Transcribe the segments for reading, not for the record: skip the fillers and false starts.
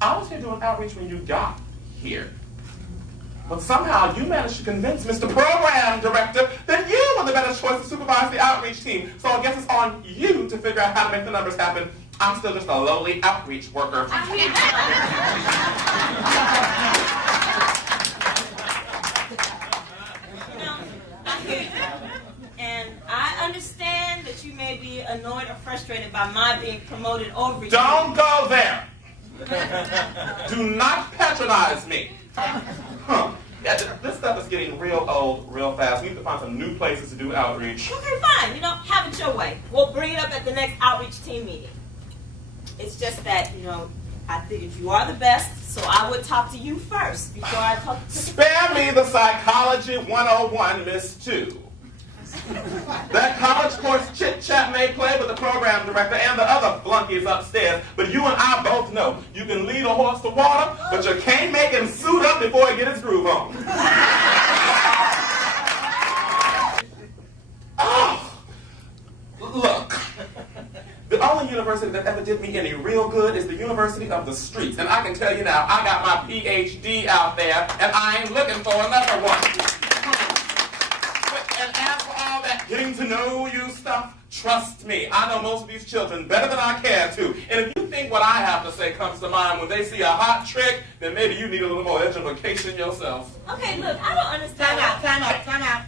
I was here doing outreach when you got here. But somehow you managed to convince Mr. Program Director that you were the better choice to supervise the outreach team. So I guess it's on you to figure out how to make the numbers happen. I'm still just a lowly outreach worker. And I understand that you may be annoyed or frustrated by my being promoted over you. Don't go there. Do not patronize me. Huh. Yeah, this stuff is getting real old real fast. We need to find some new places to do outreach. Okay, fine. Have it your way. We'll bring it up at the next outreach team meeting. It's just that, I figured you are the best, so I would talk to you first before I talk to Spare me the Psychology 101, Miss 2. That college course chit-chat may play with the program director and the other flunkies upstairs, but you and I both know you can lead a horse to water, but you can't make him suit up before he gets his groove on. Oh, look. The only university that ever did me any real good is the University of the Streets. And I can tell you now, I got my PhD out there, and I ain't looking for another one. And as for all that getting to know you stuff, trust me, I know most of these children better than I care to. And if you think what I have to say comes to mind when they see a hot trick, then maybe you need a little more education yourself. Okay, look, I don't understand. Time out.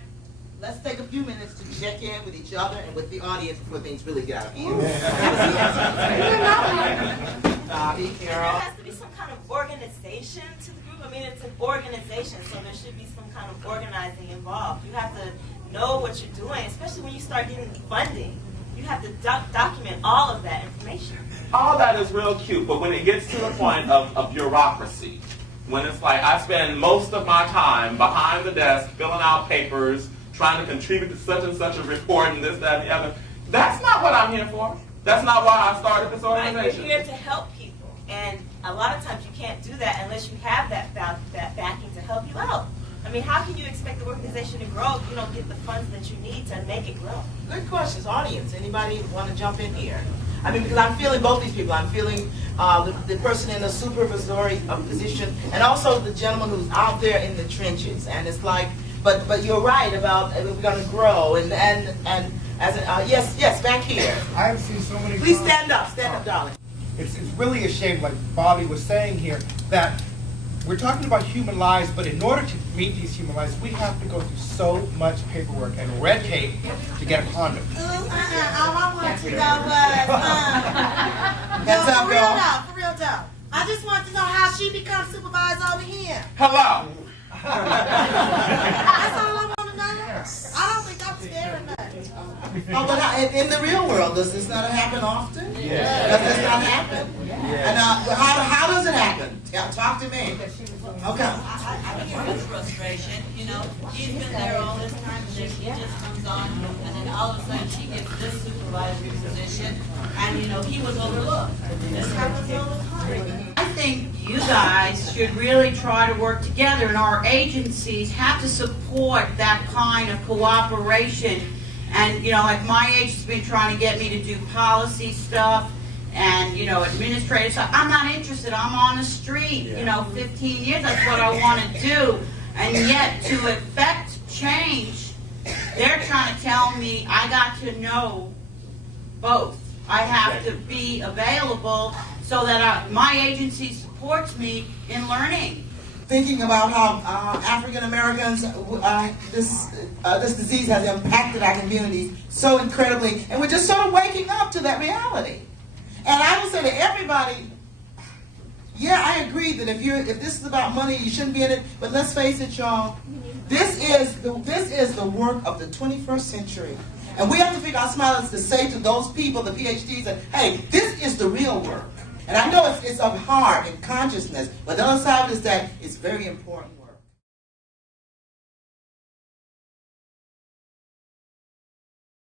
Let's take a few minutes to check in with each other and with the audience before things really get out of hand. There has to be some kind of organization to the group. I mean, it's an organization, so there should be some kind of organizing involved. You have to know what you're doing, especially when you start getting funding. You have to document all of that information. All that is real cute, but when it gets to the point of bureaucracy, when it's like I spend most of my time behind the desk filling out papers, trying to contribute to such and such a report and this, that, and the other, that's not what I'm here for. That's not why I started this organization. You're here to help people, and a lot of times you can't do that unless you have that backing to help you out. I mean, how can you expect the organization to grow if you don't get the funds that you need to make it grow? Good questions. Audience, anybody want to jump in here? I mean, because I'm feeling both these people. I'm feeling the person in the supervisory position, and also the gentleman who's out there in the trenches. And it's like, but you're right about we're going to grow. And as yes, back here. I have seen so many. Please stand up, darling. It's really a shame, like Bobby was saying here, that we're talking about human lives, but in order to meet these human lives, we have to go through so much paperwork and red tape to get a condom. All I want to know was, That's up, girl. for real though. I just want to know how she becomes supervisor over here. Hello. That's all I want to know. I don't think I'm scared much. Oh, but in the real world, does this not happen often? Yeah. Does this not happen? Yeah. And how does it happen? Talk to me. Okay. I hear his frustration. He's been there all this time, and then he just comes on, and then all of a sudden she gets this supervisory position, and he was overlooked. This happens all the time. I think you guys should really try to work together, and our agencies have to support that kind of cooperation. And like my agency's been trying to get me to do policy stuff and administrative stuff. I'm not interested. I'm on the street. 15 years. That's what I want to do. And yet, to effect change, they're trying to tell me I got to know both. I have to be available so that my agency supports me in learning. Thinking about how African Americans, this disease has impacted our communities so incredibly, and we're just sort of waking up to that reality. And I would say to everybody, yeah, I agree that if this is about money, you shouldn't be in it. But let's face it, y'all, this is the work of the 21st century, and we have to figure out smiles to say to those people, the PhDs, that hey, this is the real work. And I know it's of heart and consciousness, but the other side is that it's very important.